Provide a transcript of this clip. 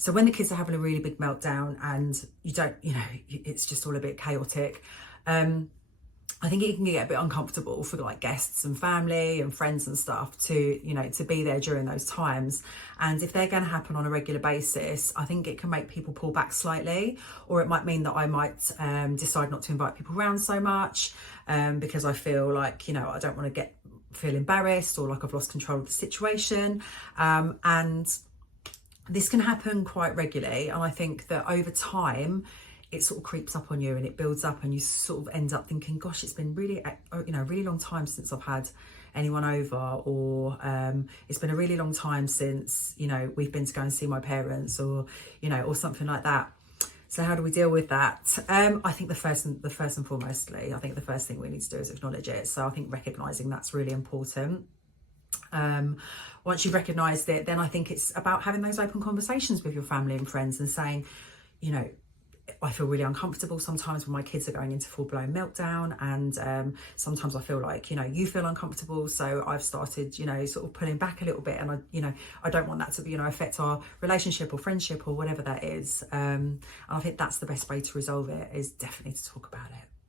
So when the kids are having a really big meltdown and you don't, it's just all a bit chaotic, I think it can get a bit uncomfortable for like guests and family and friends and stuff to, to be there during those times. And if they're going to happen on a regular basis, I think it can make people pull back slightly, or it might mean that I might decide not to invite people around so much because I feel like, I don't want to feel embarrassed or like I've lost control of the situation. And this can happen quite regularly. And I think that over time, it sort of creeps up on you and it builds up, and you sort of end up thinking, gosh, it's been really, really long time since I've had anyone over, or it's been a really long time since, we've been to go and see my parents, or, or something like that. So how do we deal with that? I think the first and foremostly, I think the first thing we need to do is acknowledge it. So I think recognizing that's really important. Once you've recognized it, then I think it's about having those open conversations with your family and friends and saying, I feel really uncomfortable sometimes when my kids are going into full-blown meltdown, and sometimes I feel like, you feel uncomfortable, so I've started, sort of pulling back a little bit, and I don't want that to, affect our relationship or friendship or whatever that is. And I think that's the best way to resolve it, is definitely to talk about it.